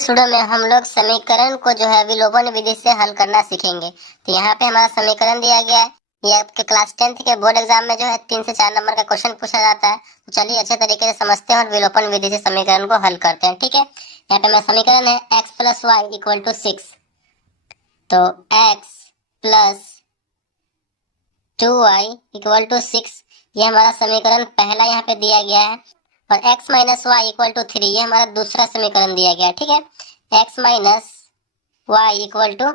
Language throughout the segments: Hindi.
शुरू में हम लोग समीकरण को जो है विलोपन विधि से हल करना सीखेंगे। तो यहाँ पे हमारा समीकरण दिया गया है। ये आपके क्लास 10th के बोर्ड एग्जाम में जो है 3 से 4 नंबर का क्वेश्चन पूछा जाता है। तो चलिए अच्छे तरीके से समझते हैं और विलोपन विधि से समीकरण को हल करते हैं। ठीक है, यहाँ पे मेरा समीकरण है x plus y equal to 6। तो x plus 2y equal to 6 ये हमारा समीकरण पहला यहाँ पे दिया गया है। और x minus y equal to 3 ये हमारा दूसरा समीकरण दिया गया है। ठीक है, x minus y equal to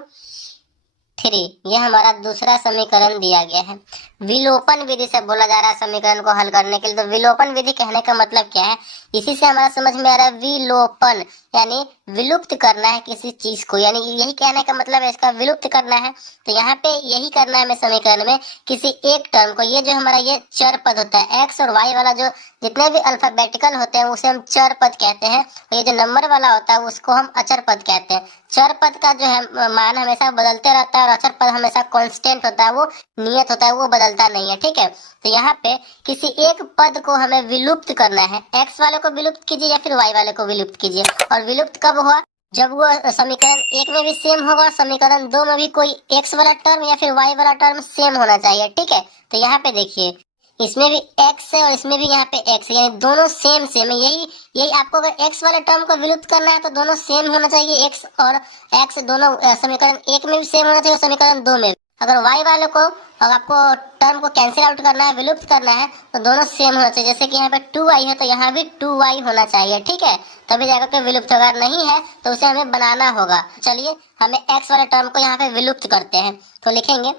3 ये हमारा दूसरा समीकरण दिया गया है। विलोपन विधि से बोला जा रहा है समीकरण को हल करने के लिए। तो विलोपन विधि कहने का मतलब क्या है, इसी से हमारा समझ में आ रहा है विलोपन यानी विलुप्त करना है किसी चीज को, यानी यही कहने का मतलब है इसका विलुप्त करना है। तो यहाँ पे यही करना है हमें समीकरण में, किसी एक टर्म को, ये जो हमारा ये चर पद होता है एक्स और वाई वाला, जो जितने भी अल्फाबेटिकल होते हैं उसे हम चर पद कहते हैं। और ये जो नंबर वाला होता है उसको हम अचर पद कहते हैं। चर पद का जो है मान हमेशा बदलते रहता है और अचर पद हमेशा कांस्टेंट होता है, वो नियत होता है, वो बदलता नहीं है। ठीक है, तो यहाँ पे किसी एक पद को हमें विलुप्त करना है। एक्स वाले को विलुप्त कीजिए या फिर वाई वाले को विलुप्त कीजिए। और विलुप्त कब हुआ, जब वो समीकरण एक में भी सेम होगा, समीकरण दो में भी कोई एक्स वाला टर्म या फिर वाई वाला टर्म सेम होना चाहिए। ठीक है, तो यहाँ पे देखिए इसमें भी x है और इसमें भी यहाँ पे x है, यानी दोनों सेम सेम है। यही यही आपको अगर x वाले टर्म को विलुप्त करना है तो दोनों सेम होना चाहिए, x और x दोनों समीकरण एक में भी सेम होना चाहिए, समीकरण दो में भी। अगर y वाले को अगर आपको टर्म को कैंसिल आउट करना है, विलुप्त करना है, तो दोनों सेम होना चाहिए। जैसे कि यहाँ पे 2y है तो यहाँ भी 2y होना चाहिए। ठीक है, तभी जाकर के विलुप्त, अगर नहीं है तो उसे हमें बनाना होगा। चलिए हमें x वाले टर्म को यहाँ पे विलुप्त करते हैं। तो लिखेंगे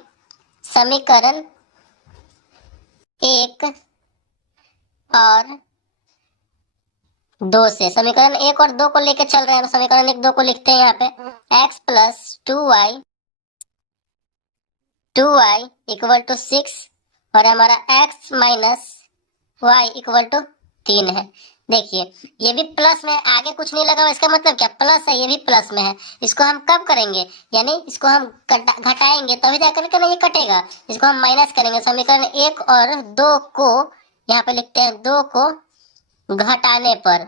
समीकरण एक और दो से, समीकरण एक और दो को लेके चल रहे हैं तो समीकरण एक दो को लिखते हैं यहाँ पे x plus 2y equal to 6 और हमारा x minus y equal to 3 है। देखिए ये भी प्लस में, आगे कुछ नहीं लगा हुआ, इसका मतलब क्या, प्लस है, ये भी प्लस में है। इसको हम कब करेंगे, यानी इसको हम घटाएंगे तभी जाकर के ना ये कटेगा। इसको हम माइनस करेंगे, समीकरण एक और दो को यहाँ पे लिखते हैं, दो को घटाने पर।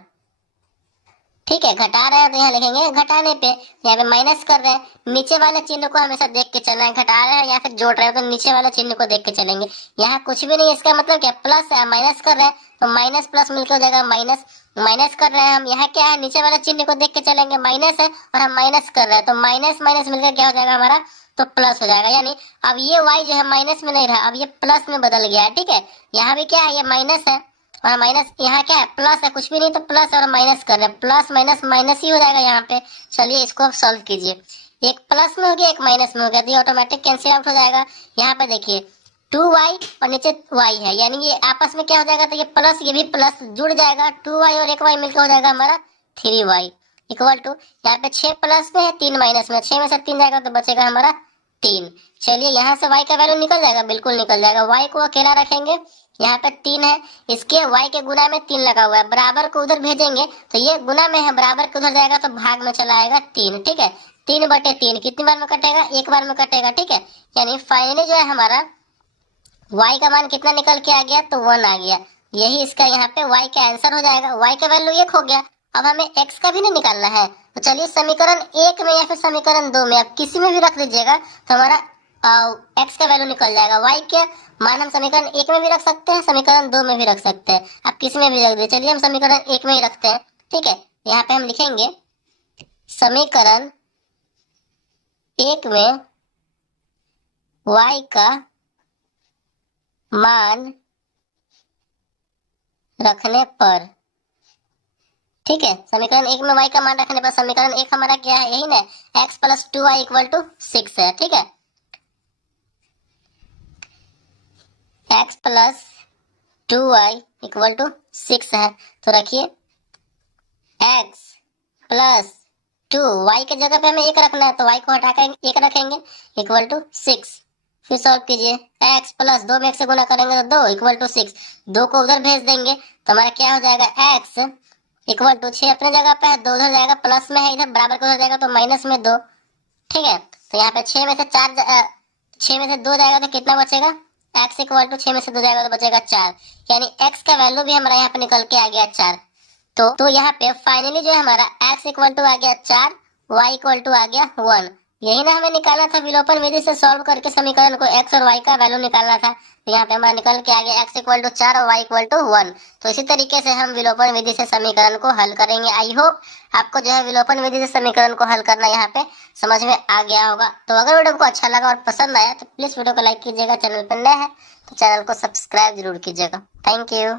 ठीक है, घटा रहे हैं तो यहाँ लिखेंगे घटाने पे, यहाँ पे माइनस कर रहे हैं, नीचे वाले चिन्ह को हमेशा देख के चलना है। घटा रहे हैं या फिर जोड़ रहे हैं तो नीचे वाले चिन्ह को देख के चलेंगे। यहाँ कुछ भी नहीं, इसका मतलब क्या, प्लस है, माइनस कर रहे हैं तो माइनस प्लस मिलकर हो जाएगा माइनस। माइनस कर रहे हैं हम, यहाँ क्या है, नीचे वाले चिन्ह को देख के चलेंगे, माइनस है और हम माइनस कर रहे हैं तो माइनस माइनस मिलकर क्या हो जाएगा हमारा, तो प्लस हो जाएगा। यानी अब ये y जो है माइनस में नहीं रहा, अब ये प्लस में बदल गया है। ठीक है, यहाँ भी क्या है, ये माइनस है और माइनस, यहाँ क्या है, प्लस है, कुछ भी नहीं तो प्लस और माइनस कर रहे हैं, प्लस माइनस माइनस ही हो जाएगा यहाँ पे। चलिए इसको अब सॉल्व कीजिए, एक प्लस में हो गया एक माइनस में हो गया, तो ये ऑटोमेटिक कैंसिल आउट हो जाएगा। यहाँ पे देखिए 2y और नीचे y है, यानी ये आपस में क्या हो जाएगा, तो ये प्लस ये भी प्लस जुड़ जाएगा, 2y और एक y मिलकर हो जाएगा हमारा 3y इक्वल टू, यहाँ पे 6 प्लस में है 3 माइनस में, 6 में से 3 जाएगा तो बचेगा हमारा 3। चलिए यहाँ से y का वैल्यू निकल जाएगा, बिल्कुल निकल जाएगा। y को अकेला रखेंगे, यहाँ पे 3 है, इसके y के गुना में 3 लगा हुआ है, बराबर को उधर भेजेंगे तो ये गुना में है, बराबर को उधर जाएगा तो भाग में चला आएगा 3। ठीक है, 3/3 कितनी बार में कटेगा, एक बार में कटेगा। ठीक है, यानी फाइनली जो है हमारा y का मान कितना निकल के आ गया, तो 1 आ गया। यही इसका यहाँ पे y का आंसर हो जाएगा। y का वैल्यू 1 हो गया, अब हमें x का भी नहीं निकालना है। तो चलिए समीकरण एक में या फिर समीकरण दो में, आप किसी में भी रख लीजिएगा तो हमारा x का वैल्यू निकल जाएगा। y के मान हम समीकरण एक में भी रख सकते हैं, समीकरण दो में भी रख सकते हैं, आप किसी में भी रख दीजिए। चलिए हम समीकरण एक में ही रखते हैं। ठीक है, यहाँ पे हम लिखेंगे समीकरण एक में y का मान रखने पर, ठीक है, समीकरण एक में y का मान रखने पर, समीकरण एक हमारा क्या है, यही ना, x plus 2y equal to 6 है। ठीक है, x plus 2y equal to 6 है, तो रखिए x प्लस 2, y के जगह पे हमें एक रखना है तो y को हटा कर एक रखेंगे इक्वल टू 6। फिर सॉल्व कीजिए, x प्लस 2 में 1 से गुना करेंगे तो 2 इक्वल टू 6, 2 को उधर भेज देंगे तो हमारा क्या हो जाएगा, x इक्वल टू 6 अपने जगह पे है, 2 उधर जाएगा, प्लस में है इधर, बराबर को उधर जाएगा तो माइनस में 2। ठीक है, तो यहाँ पे 6 में से 2 जाएगा तो कितना बचेगा, x इक्वल टू 6 में से 2 जाएगा तो बचेगा 4, यानी x का वैल्यू भी हमारा यहाँ पे निकल के आ गया 4। तो यहाँ पे फाइनली जो है हमारा x इक्वल टू आ गया 4, y इक्वल टू आ गया 1। यही ना हमें निकालना था विलोपन विधि से सॉल्व करके समीकरण को, x और y का वैल्यू निकालना था। तो यहाँ पे हमारा निकल के आ गया x इक्वल टू 4 और y इक्वल टू 1। तो इसी तरीके से हम विलोपन विधि से समीकरण को हल करेंगे। आई होप आपको जो है विलोपन विधि से समीकरण को हल करना यहाँ पे समझ में आ गया होगा। तो अगर वीडियो को अच्छा लगा और पसंद आया तो प्लीज वीडियो को लाइक कीजिएगा। चैनल पर नया है तो चैनल को सब्सक्राइब जरूर कीजिएगा। Thank you.